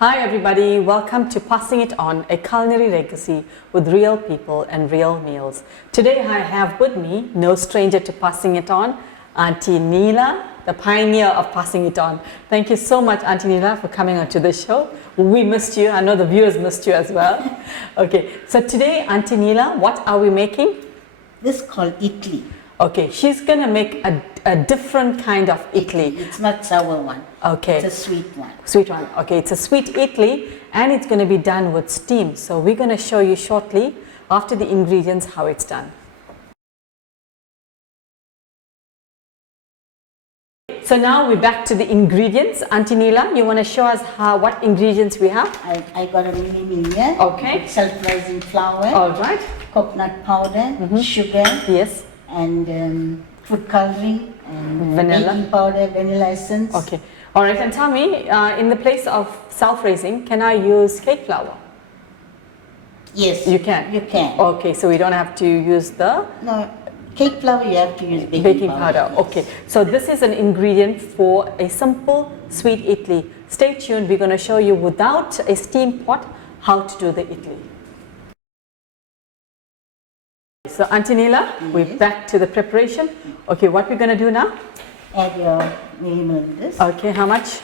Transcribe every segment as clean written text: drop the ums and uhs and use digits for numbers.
Hi everybody, welcome to Passing It On, a culinary legacy with real people and real meals. Today I have with me, no stranger to passing it on, Aunty Neela, the pioneer of passing it on. Thank you so much, Aunty Neela, for coming onto the show. We missed you. I know the viewers missed you as well. Okay, so today, Aunty Neela, what are we making? This is called Idli. Okay, she's gonna make a different kind of idli. It's not sour one. Okay. It's a sweet one. Sweet one. Okay, it's a sweet idli and it's gonna be done with steam. So we're gonna show you shortly after the ingredients how it's done. So now we're back to the ingredients. Aunty Neela, you wanna show us what ingredients we have? I got a mini here. Okay. Self-rising flour. All right. Coconut powder, sugar. Yes. And food coloring and Vanilla. baking powder, vanilla essence. Okay. All right. And tell me, in the place of self-raising, can I use cake flour? Yes. You can? You can. Okay. So we don't have to use the... No, cake flour you have to use baking powder. Yes. Okay. So this is an ingredient for a simple sweet idli. Stay tuned. We're going to show you without a steam pot how to do the idli. So Aunty Neela, we're back to the preparation. Okay, what we're going to do now? Add your name in this. Okay, how much?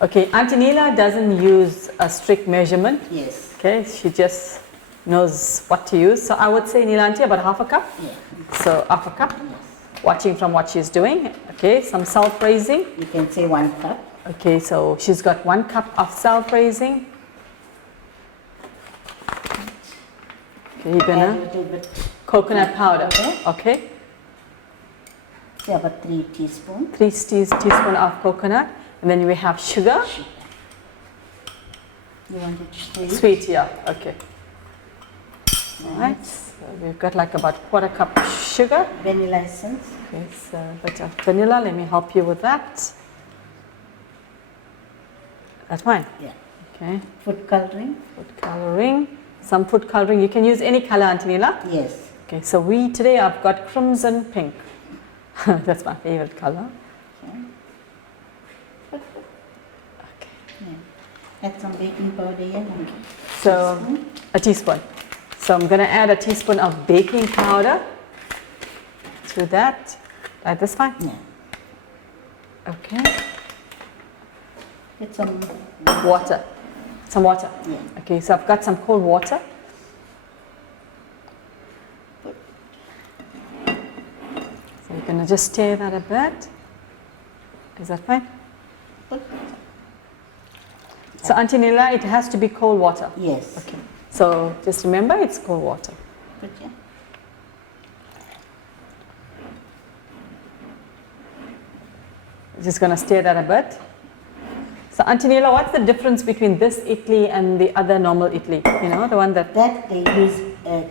Okay, Aunty Neela doesn't use a strict measurement. Yes. Okay, she just knows what to use. So I would say, Neela Aunty, about half a cup. Yeah. So half a cup. Yes. Watching from what she's doing. Okay, some self-raising. You can say 1 cup. Okay, so she's got 1 cup of self-raising. Okay, you're gonna... Add a little bit coconut powder. Okay. say about 3 teaspoons. 3 teaspoons of coconut. And then we have sugar. Sugar. You want it sweet? Sweet, yeah. Okay. Alright. So we've got like about 1/4 cup sugar. Vanilla essence. Okay, so a bit of vanilla. Let me help you with that. That's fine. Yeah. Okay. Food coloring. Food coloring. Some food coloring. You can use any color, Aunty Neela. Yes. Okay, so today I've got crimson pink. That's my favorite color. Okay. Yeah. Add some baking powder here. So a teaspoon. So I'm going to add a teaspoon of baking powder to that. This fine? Yeah. Okay. Get some Water. Some water. Yeah. Okay, so I've got some cold water. So you're going to just stir that a bit. Is that fine? So Aunty Neela, it has to be cold water. Yes. Okay. So just remember, it's cold water. Good, yeah. Just going to stir that a bit. So Aunty Neela, what's the difference between this idli and the other normal idli? You know, the one that... That they use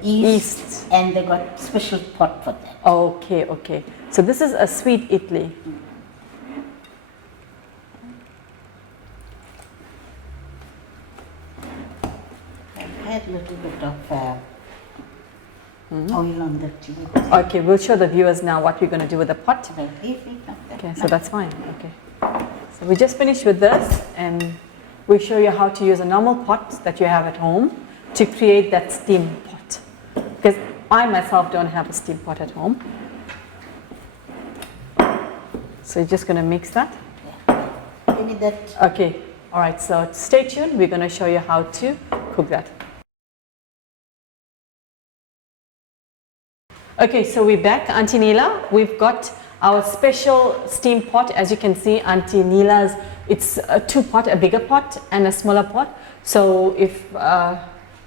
yeast and they got special pot for that. Okay, okay. So this is a sweet idli. Add a little bit of oil on the tea. Okay, we'll show the viewers now what we're going to do with the pot. Okay, so that's fine. Okay. So we just finished with this and we'll show you how to use a normal pot that you have at home to create that steam pot. Because I myself don't have a steam pot at home. So you're just going to mix that. Give me that. Okay, all right, so stay tuned. We're going to show you how to cook that. Okay, so we're back. Aunty Neela, we've got our special steam pot. As you can see, Aunty Neela's, it's a 2-pot, a bigger pot and a smaller pot. So if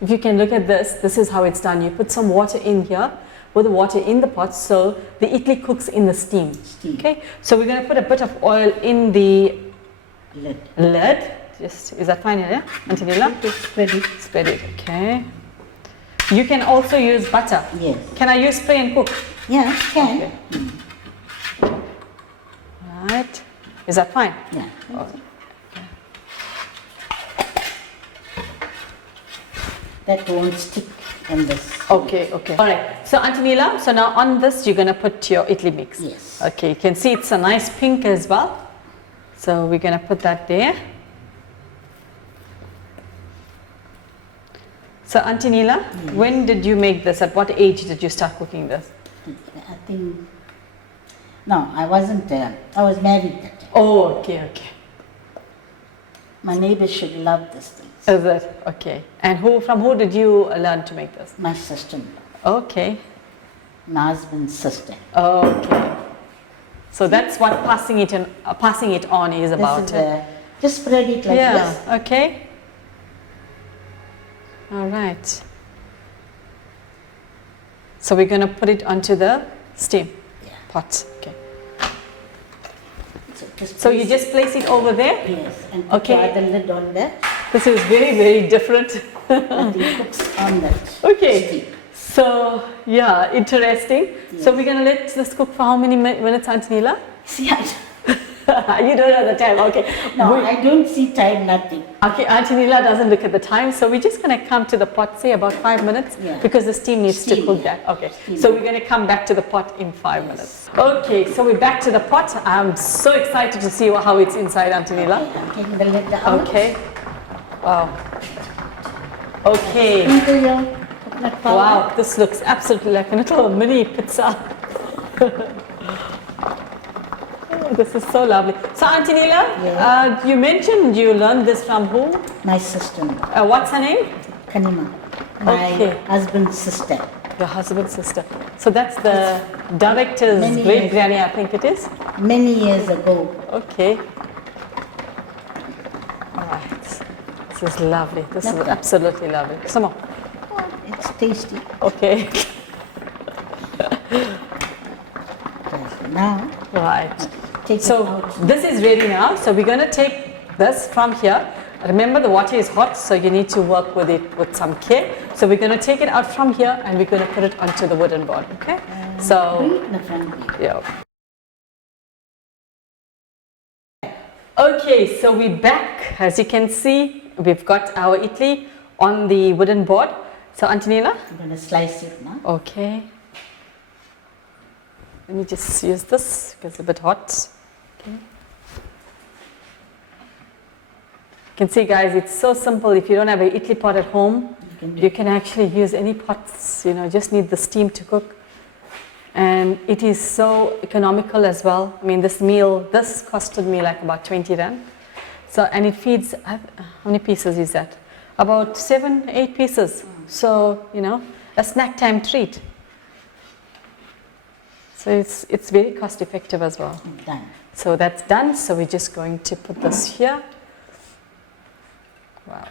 you can look at this, this is how it's done. You put some water in here, with the water in the pot, so the idli cooks in the steam. Okay, so we're going to put a bit of oil in the lid. Just, is that fine, yeah? Aunty Neela? Spread it. Spread it, okay. You can also use butter. Yes. Can I use spray and cook? Yeah, can. Okay. Right. Is that fine? Yeah. Okay. That won't stick in this. Okay, okay. All right. So Aunty Neela, so now on this you're going to put your idli mix. Yes. Okay, you can see it's a nice pink as well. So we're going to put that there. So Aunty Neela, when did you make this? At what age did you start cooking this? I think, no, I wasn't, I was married that time. Oh, okay. My neighbors should love this thing. Is it? Okay. And from who did you learn to make this? My sister, Okay. my husband's sister. Okay. So that's what passing it on is about. This is just spread it like this. Yeah, okay. All right. So we're going to put it onto the steam pot. Okay. So you just place it over there? Yes, and put the other lid on that. This is very, very different. And it cooks on that. Okay. Steam. So, yeah, interesting. Yes. So we're going to let this cook for how many minutes, Aunty Neela? See, You don't have the time, okay. no, I don't see time, nothing. Okay, Aunty Neela doesn't look at the time, so we're just going to come to the pot, say about 5 minutes, because the steam needs to cook that. Okay, so we're going to come back to the pot in 5 minutes. Okay, so we're back to the pot. I'm so excited to see how it's inside, Aunty Neela. Okay, I'm taking the lid out. Okay. Wow. Okay. Sprinkle your coconut powder. Wow, this looks absolutely like a little mini pizza. Oh, this is so lovely. So, Aunty Neela, you mentioned you learned this from who? My sister, What's her name? Kanima, my husband's sister. Your husband's sister. So that's the director's great granny, I think it is. Many years ago. Okay. All right. This is lovely. This is absolutely lovely. Some more. Oh, it's tasty. Okay. Now, Right. take So it out. this is ready now. So we're going to take this from here. Remember, the water is hot, so you need to work with it with some care. So we're going to take it out from here and we're going to put it onto the wooden board. Okay. So Bring it in the front way. yeah. Okay, so we're back. As you can see, we've got our idli on the wooden board. So Aunty Neela? I'm going to slice it now. Okay. Let me just use this because it's a bit hot. Okay. You can see, guys, it's so simple. If you don't have an idli pot at home, you can actually use any pots. You know, just need the steam to cook. And it is so economical as well. I mean, this costed me like about 20 rand. So, and it feeds, how many pieces is that? About 7, 8 pieces. So, you know, a snack time treat. So it's very cost effective as well. Done. So that's done. So we're just going to put this here. Wow.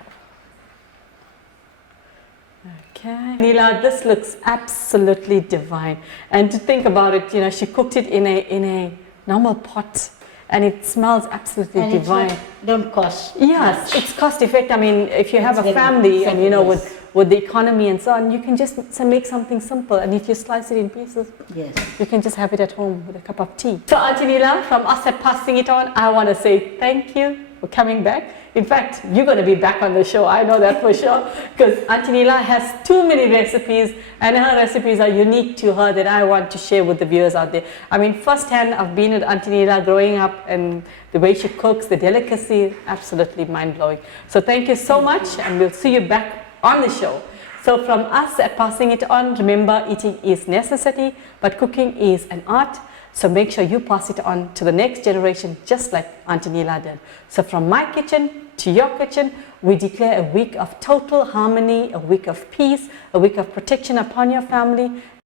Okay. Neela, this looks absolutely divine. And to think about it, you know, she cooked it in a normal pot, and it smells absolutely And divine. it don't cost. Yes, much. it's cost effective. I mean, if you have a family and you know with the economy and so on, you can just make something simple. And if you slice it in pieces, Yes. you can just have it at home with a cup of tea. So Aunty Neela, from us at Passing It On, I want to say thank you for coming back. In fact, you're going to be back on the show. I know that for sure, because Aunty Neela has too many recipes, and her recipes are unique to her that I want to share with the viewers out there. I mean, firsthand, I've been with Aunty Neela growing up, and the way she cooks, the delicacy, absolutely mind-blowing. So thank you so much, and we'll see you back on the show. So from us at Passing It On, remember, eating is necessity, but cooking is an art. So make sure you pass it on to the next generation, just like Aunty Neela did. So from my kitchen to your kitchen, we declare a week of total harmony, a week of peace, a week of protection upon your family.